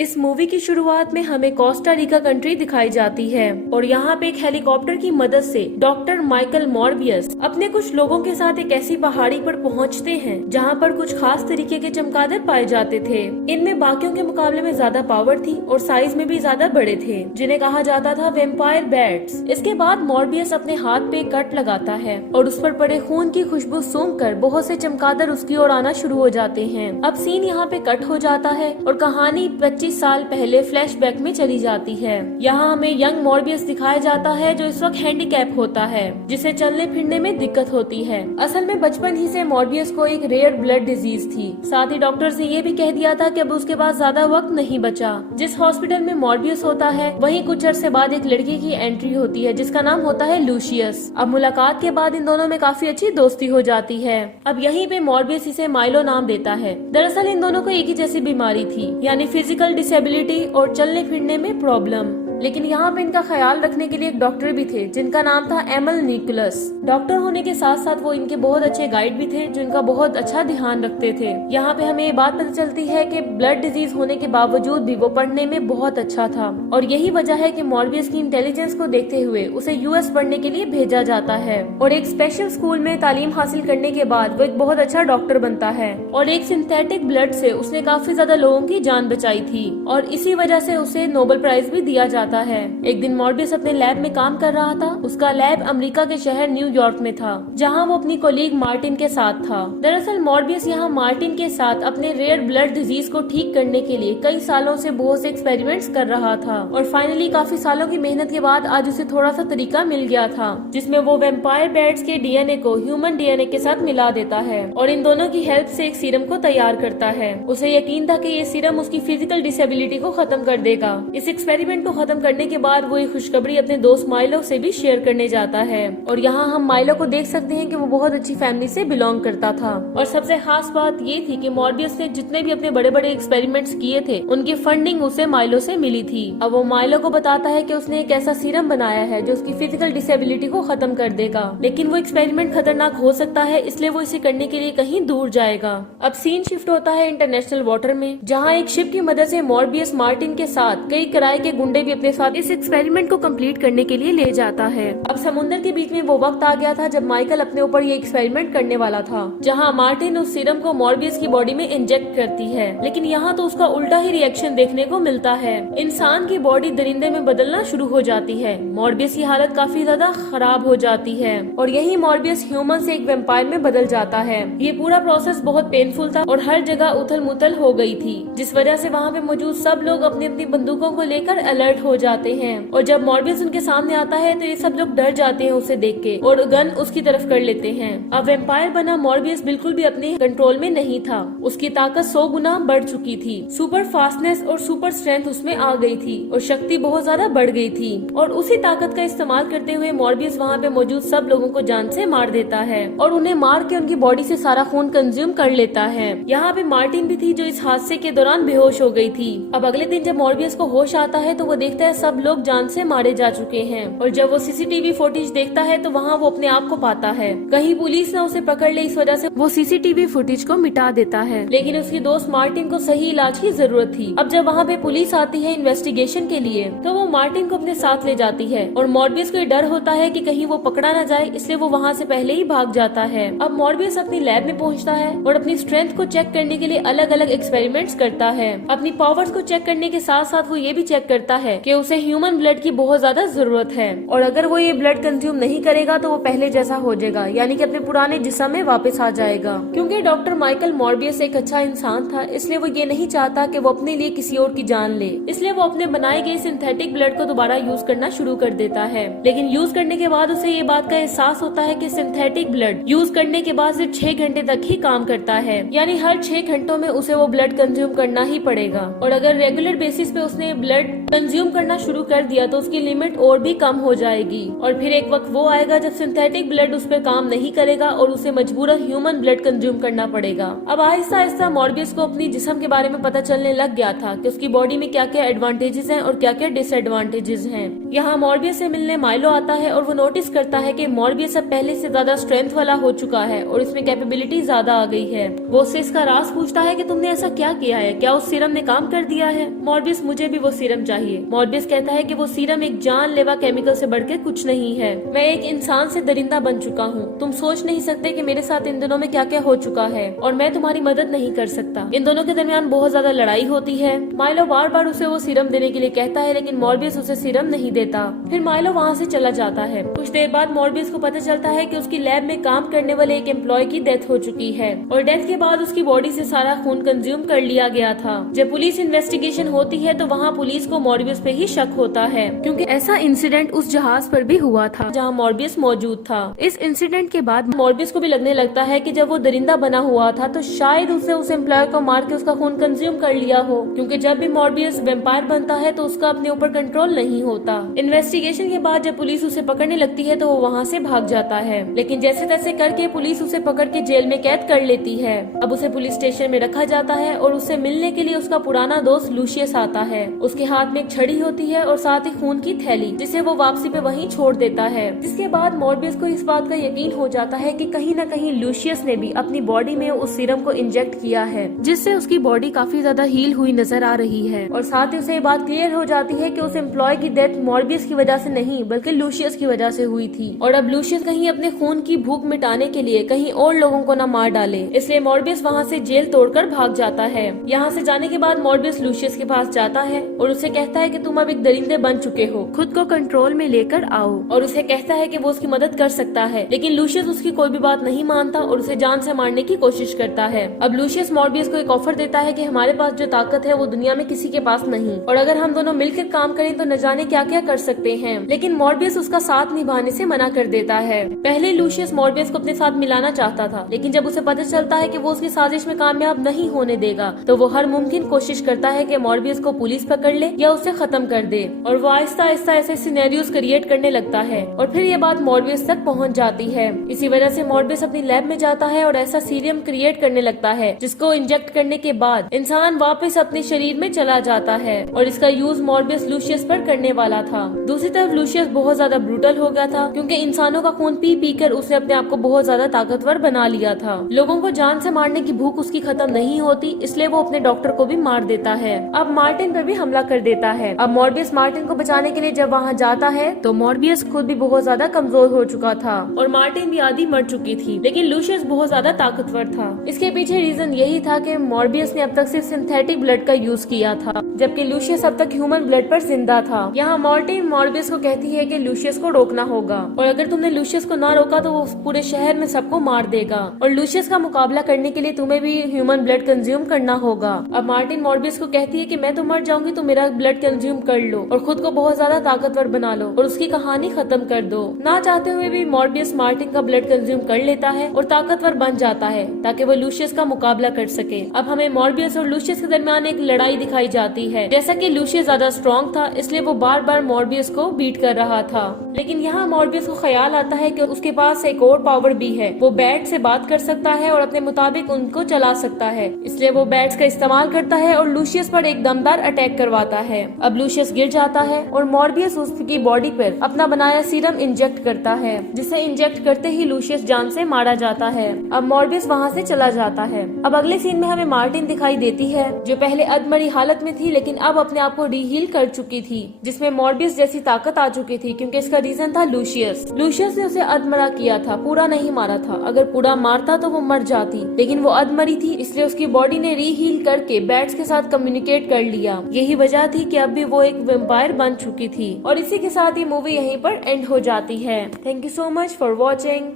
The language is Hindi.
इस मूवी की शुरुआत में हमें कोस्टा रिका कंट्री दिखाई जाती है और यहाँ पे एक हेलीकॉप्टर की मदद से डॉक्टर माइकल मॉर्बियस अपने कुछ लोगों के साथ एक ऐसी पहाड़ी पर पहुँचते हैं जहाँ पर कुछ खास तरीके के चमगादड़ पाए जाते थे। इनमें बाकियों के मुकाबले में ज्यादा पावर थी और साइज में भी ज्यादा बड़े थे, जिन्हें कहा जाता था वेम्पायर बैट्स। इसके बाद मॉर्बियस अपने हाथ पे कट लगाता है और उस पर पड़े खून की खुशबू सूंघकर बहुत से चमगादड़ उसकी ओर आना शुरू हो जाते हैं। अब सीन यहाँ पे कट हो जाता है और कहानी 25 साल पहले फ्लैशबैक में चली जाती है। यहाँ हमें यंग मॉर्बियस दिखाया जाता है जो इस वक्त हैंडीकैप होता है, जिसे चलने फिरने में दिक्कत होती है। असल में बचपन ही से मॉर्बियस को एक रेयर ब्लड डिजीज थी। साथ ही डॉक्टर्स ने ये भी कह दिया था कि अब उसके पास ज्यादा वक्त नहीं बचा। जिस हॉस्पिटल में मॉर्बियस होता है वहीं कुछ अरसे बाद एक लड़की की एंट्री होती है जिसका नाम होता है लूशियस। अब मुलाकात के बाद इन दोनों में काफी अच्छी दोस्ती हो जाती है। अब यहीं पे मॉर्बियस इसे माइलो नाम देता है। दरअसल इन दोनों को एक ही जैसी बीमारी थी, यानी फिजिकल डिसेबिलिटी और चलने फिरने में प्रॉब्लम। लेकिन यहाँ पे इनका ख्याल रखने के लिए एक डॉक्टर भी थे जिनका नाम था एमल निकोलस। डॉक्टर होने के साथ साथ वो इनके बहुत अच्छे गाइड भी थे जो इनका बहुत अच्छा ध्यान रखते थे। यहाँ पे हमें ये बात पता चलती है कि ब्लड डिजीज होने के बावजूद भी वो पढ़ने में बहुत अच्छा था और यही वजह है कि मॉर्बियस की इंटेलिजेंस को देखते हुए उसे यूएस पढ़ने के लिए भेजा जाता है और एक स्पेशल स्कूल में तालीम हासिल करने के बाद वो एक बहुत अच्छा डॉक्टर बनता है और एक सिंथेटिक ब्लड से उसने काफी ज्यादा लोगों की जान बचाई थी और इसी वजह से उसे नोबेल प्राइज भी दिया जाता है। एक दिन मॉर्बियस अपने लैब में काम कर रहा था। उसका लैब अमेरिका के शहर न्यूयॉर्क में था जहां वो अपनी कोलीग मार्टिन के साथ था। दरअसल मॉर्बियस यहाँ मार्टिन के साथ अपने रेयर ब्लड डिजीज को ठीक करने के लिए कई सालों से बहुत से एक्सपेरिमेंट्स कर रहा था और फाइनली काफी सालों की मेहनत के बाद आज उसे थोड़ा सा तरीका मिल गया था जिसमें वो वेम्पायर बैट्स के डीएनए को ह्यूमन डीएनए के साथ मिला देता है और इन दोनों की हेल्प से एक सीरम को तैयार करता है। उसे यकीन था कि ये सीरम उसकी फिजिकल डिसेबिलिटी को खत्म कर देगा। इस एक्सपेरिमेंट को खत्म करने के बाद वो ये खुशखबरी अपने दोस्त माइलो से भी शेयर करने जाता है और यहाँ हम माइलो को देख सकते हैं कि वो बहुत अच्छी फैमिली से बिलोंग करता था और सबसे खास बात ये थी कि मॉर्बियस ने जितने भी अपने बड़े बड़े एक्सपेरिमेंट्स किए थे उनकी फंडिंग उसे माइलो से मिली थी। अब वो माइलो को बताता है कि उसने एक ऐसा सीरम बनाया है जो उसकी फिजिकल डिसेबिलिटी को खत्म कर देगा, लेकिन वो एक्सपेरिमेंट खतरनाक हो सकता है इसलिए वो इसे करने के लिए कहीं दूर जाएगा। अब सीन शिफ्ट होता है इंटरनेशनल वाटर में जहाँ एक शिप की मदद से मॉर्बियस मार्टिन के साथ कई किराए के गुंडे भी अपने साथ इस एक्सपेरिमेंट को कंप्लीट करने के लिए ले जाता है। अब समुद्र के बीच में वो वक्त आ गया था जब माइकल अपने ऊपर ये एक्सपेरिमेंट करने वाला था जहां मार्टिन उस सीरम को मॉर्बियस की बॉडी में इंजेक्ट करती है, लेकिन यहाँ तो उसका उल्टा ही रिएक्शन देखने को मिलता है। इंसान की बॉडी दरिंदे में बदलना शुरू हो जाती है। मॉर्बियस की हालत काफी ज्यादा खराब हो जाती है और यही मॉर्बियस ह्यूमन से एक वेम्पायर में बदल जाता है। ये पूरा प्रोसेस बहुत पेनफुल था और हर जगह उथल मुथल हो गई थी, जिस वजह से वहाँ पे मौजूद सब लोग अपनी अपनी बंदूकों को लेकर अलर्ट हो जाते हैं और जब मॉर्बियस उनके सामने आता है तो ये सब लोग डर जाते हैं उसे देख के और गन उसकी तरफ कर लेते हैं। अब वेम्पायर बना मॉर्बियस बिल्कुल भी अपने कंट्रोल में नहीं था। उसकी ताकत 100 गुना बढ़ चुकी थी। सुपर फास्टनेस और सुपर स्ट्रेंथ उसमें आ गई थी और शक्ति बहुत ज्यादा बढ़ गई थी और उसी ताकत का इस्तेमाल करते हुए मॉर्बियस वहाँ पे मौजूद सब लोगों को जान से मार देता है और उन्हें मार के उनकी बॉडी से सारा खून कंज्यूम कर लेता है। यहाँ पे मार्टिन भी थी जो इस हादसे के दौरान बेहोश हो गई थी। अब अगले दिन जब मॉर्बियस को होश आता है तो वो देखता है सब लोग जान से मारे जा चुके हैं और जब वो सीसीटीवी फुटेज देखता है तो वहाँ वो अपने आप को पाता है कहीं पुलिस ने उसे पकड़ ले, इस वजह से वो सीसीटीवी फुटेज को मिटा देता है। लेकिन उसके दोस्त मार्टिन को सही इलाज की जरूरत थी। अब जब वहाँ पे पुलिस आती है इन्वेस्टिगेशन के लिए तो वो मार्टिन को अपने साथ ले जाती है और मॉर्बियस को डर होता है कि कहीं वो पकड़ा न जाए, इसलिए वो वहाँ से पहले ही भाग जाता है। अब मॉर्बियस अपनी लैब में पहुँचता है और अपनी स्ट्रेंथ को चेक करने के लिए अलग अलग एक्सपेरिमेंट्स करता है। अपनी पावर्स को चेक करने के साथ साथ वो ये भी चेक करता है कि उसे ह्यूमन ब्लड की बहुत ज्यादा जरूरत है और अगर वो ये ब्लड कंज्यूम नहीं करेगा तो वो पहले जैसा हो जाएगा, यानी कि अपने पुराने जिस्म में वापस आ जाएगा। क्योंकि डॉक्टर माइकल मॉर्बियस एक अच्छा इंसान था इसलिए वो ये नहीं चाहता कि वो अपने लिए किसी और की जान ले, इसलिए वो अपने बनाए गए सिंथेटिक ब्लड को दोबारा यूज करना शुरू कर देता है। लेकिन यूज करने के बाद उसे ये बात का एहसास होता है कि सिंथेटिक ब्लड यूज करने के बाद सिर्फ 6 घंटे तक ही काम करता है, यानी हर 6 घंटों में उसे वो ब्लड कंज्यूम करना ही पड़ेगा और अगर रेगुलर बेसिस पे उसने ब्लड कंज्यूम करना शुरू कर दिया तो उसकी लिमिट और भी कम हो जाएगी और फिर एक वक्त वो आएगा जब सिंथेटिक ब्लड उस पर काम नहीं करेगा और उसे मजबूरन ह्यूमन ब्लड कंज्यूम करना पड़ेगा। अब आहिस्ता आहिस्ता मॉर्बियस को अपनी जिस्म के बारे में पता चलने लग गया था कि उसकी बॉडी में क्या क्या एडवांटेजेस हैं और क्या क्या डिसएडवांटेजेस हैं। यहाँ मॉर्बियस से मिलने माइलो आता है और वो नोटिस करता है कि मॉर्बियस अब पहले से ज्यादा स्ट्रेंथ वाला हो चुका है और इसमें कैपेबिलिटी ज्यादा आ गई है। वो उससे इसका राज पूछता है कि तुमने ऐसा क्या किया है, क्या उस सीरम ने काम कर दिया है। मॉर्बियस मुझे भी वो सीरम चाहिए। मॉर्बियस कहता है कि वो सीरम एक जानलेवा केमिकल से बढ़कर कुछ नहीं है। मैं एक इंसान से दरिंदा बन चुका हूँ। तुम सोच नहीं सकते कि मेरे साथ इन दिनों में क्या क्या हो चुका है और मैं तुम्हारी मदद नहीं कर सकता। इन दोनों के दरमियान बहुत ज्यादा लड़ाई होती है। माइलो बार बार उसे वो सीरम देने के लिए कहता है लेकिन मॉर्बियस उसे सीरम नहीं देता। फिर माइलो वहाँ से चला जाता है। कुछ देर बाद मॉर्बियस को पता चलता है कि उसकी लैब में काम करने वाले एक एम्प्लॉय की डेथ हो चुकी है और डेथ के बाद उसकी बॉडी से सारा खून कंज्यूम कर लिया गया था। जब पुलिस इन्वेस्टिगेशन होती है तो वहाँ पुलिस को मॉर्बियस पे ही शक होता है क्योंकि ऐसा इंसिडेंट उस जहाज पर भी हुआ था जहाँ मॉर्बियस मौजूद था। इस इंसिडेंट के बाद मॉर्बियस को भी लगने लगता है कि जब वो दरिंदा बना हुआ था तो शायद उसे उस एम्प्लॉय को मार के उसका खून कंज्यूम कर लिया हो, क्योंकि जब भी मॉर्बियस वेम्पायर बनता है तो उसका अपने ऊपर कंट्रोल नहीं होता। इन्वेस्टिगेशन के बाद जब पुलिस उसे पकड़ने लगती है तो वो वहाँ से भाग जाता है, लेकिन जैसे तैसे करके पुलिस उसे पकड़ के जेल में कैद कर लेती है। अब उसे पुलिस स्टेशन में रखा जाता है और उससे मिलने के लिए उसका पुराना दोस्त लूशियस आता है। उसके हाथ में एक छड़ी होती है और साथ ही खून की थैली, जिसे वो वापसी पे वहीं छोड़ देता है। जिसके बाद मॉर्बियस को इस बात का यकीन हो जाता है कि कहीं न कहीं लूशियस ने भी अपनी बॉडी में उस सीरम को इंजेक्ट किया है, जिससे उसकी बॉडी काफी ज्यादा हील हुई नजर आ रही है। और साथ ही उसे ये बात क्लियर हो जाती है कि उस एम्प्लॉय की डेथ मॉर्बियस की वजह से नहीं बल्कि लूशियस की वजह से हुई थी और अब लूशियस कहीं अपने खून की भूख मिटाने के लिए कहीं और लोगों को न मार डाले, इसलिए मॉर्बियस वहाँ से जेल तोड़कर भाग जाता है। यहाँ से जाने के बाद मॉर्बियस लूशियस के पास जाता है और उसे कहता है कि तुम अब एक दरिंदे बन चुके हो, खुद को कंट्रोल में लेकर आओ, और उसे कहता है कि वो उसकी मदद कर सकता है। लेकिन लूशियस उसकी कोई भी बात नहीं मानता और उसे जान से मारने की कोशिश करता है। अब लूशियस मॉर्बियस को एक ऑफर देता है कि हमारे पास जो ताकत है वो दुनिया में किसी के पास नहीं, और अगर हम दोनों मिलकर काम करें तो न जाने क्या क्या कर सकते हैं। लेकिन मॉर्बियस उसका साथ निभाने से मना कर देता है। पहले लूशियस मॉर्बियस को अपने साथ मिलाना चाहता था, लेकिन जब उसे पता चलता है कि वो उसकी साजिश में कामयाब नहीं होने देगा तो वो हर मुमकिन कोशिश करता है कि मॉर्बियस को पुलिस पकड़ ले या उसे खत्म कर दे, और वो आहिस्ता आहिस्ता ऐसे सिनेरियोस क्रिएट करने लगता है और फिर ये बात मॉर्बियस तक पहुंच जाती है। इसी वजह से मॉर्बियस अपनी लैब में जाता है और ऐसा सीरम क्रिएट करने लगता है जिसको इंजेक्ट करने के बाद इंसान वापस अपने शरीर में चला जाता है, और इसका यूज मॉर्बियस लूशियस पर करने वाला था। दूसरी तरफ लूशियस बहुत ज्यादा ब्रूटल हो गया था क्योंकि इंसानों का खून पी पी कर उसने अपने आप को बहुत ज्यादा ताकतवर बना लिया था। लोगों को जान से मारने की भूख उसकी खत्म नहीं होती, इसलिए वो अपने डॉक्टर को भी मार देता है। अब मार्टिन पर भी हमला कर देता है। अब मॉर्बियस मार्टिन को बचाने के लिए जब वहाँ जाता है तो मॉर्बियस खुद भी बहुत ज्यादा कमजोर हो चुका था और मार्टिन भी आधी मर चुकी थी, लेकिन लूशियस बहुत ज्यादा ताकतवर था। इसके पीछे रीजन यही था कि मॉर्बियस ने अब तक सिर्फ सिंथेटिक ब्लड का यूज किया था, जबकि लूशियस अब तक ह्यूमन ब्लड पर जिंदा था। यहाँ मार्टिन मॉर्बियस को कहती है कि लूशियस को रोकना होगा, और अगर तुमने लूशियस को ना रोका तो वो पूरे शहर में सबको मार देगा, और लूशियस का मुकाबला करने के लिए तुम्हें भी ह्यूमन ब्लड कंज्यूम करना होगा। अब मार्टिन मॉर्बियस को कहती है कि मैं तो मर जाऊंगी तो मेरा ब्लड कंज्यूम कर लो और खुद को बहुत ज्यादा ताकतवर बना लो और उसकी कहानी खत्म कर दो। ना चाहते हुए भी मॉर्बियस मार्टिन का ब्लड कंज्यूम कर लेता है और ताकतवर बन जाता है ताकि वो लूशियस का मुकाबला कर सके। अब हमें मॉर्बियस और लूशियस के दरमियान एक लड़ाई दिखाई जाती है। जैसा कि लूशियस ज्यादा स्ट्रॉन्ग था इसलिए वो बार बार मॉर्बियस को बीट कर रहा था, लेकिन यहाँ मॉर्बियस को ख्याल आता है कि उसके पास एक और पावर भी है। वो बैट से बात कर सकता है और अपने मुताबिक उनको चला सकता है, इसलिए वो बैट्स का इस्तेमाल करता है और लूशियस पर एक दमदार अटैक करवाता है। अब लूशियस गिर जाता है और मॉर्बियस उसकी बॉडी पर अपना बनाया सीरम इंजेक्ट करता है, जिसे इंजेक्ट करते ही लूशियस जान से मारा जाता है। अब मॉर्बियस वहाँ से चला जाता है। अब अगले सीन में हमें मार्टिन दिखाई देती है जो पहले अधमरी हालत में थी लेकिन अब अपने आप को रीहील कर चुकी थी, जिसमें मॉर्बियस जैसी ताकत आ चुकी थी, क्योंकि इसका रीजन था लूशियस। लूशियस ने उसे अधमरा किया था, पूरा नहीं मारा था। अगर पूरा मारता तो वो मर जाती, लेकिन वो अधमरी थी इसलिए उसकी बॉडी ने रीहील करके बैट्स के साथ कम्युनिकेट कर लिया। यही वजह थी कि अब भी वो एक वेम्पायर बन चुकी थी। और इसी के साथ ये मूवी यहीं पर एंड हो जाती है। Thank you so much for watching.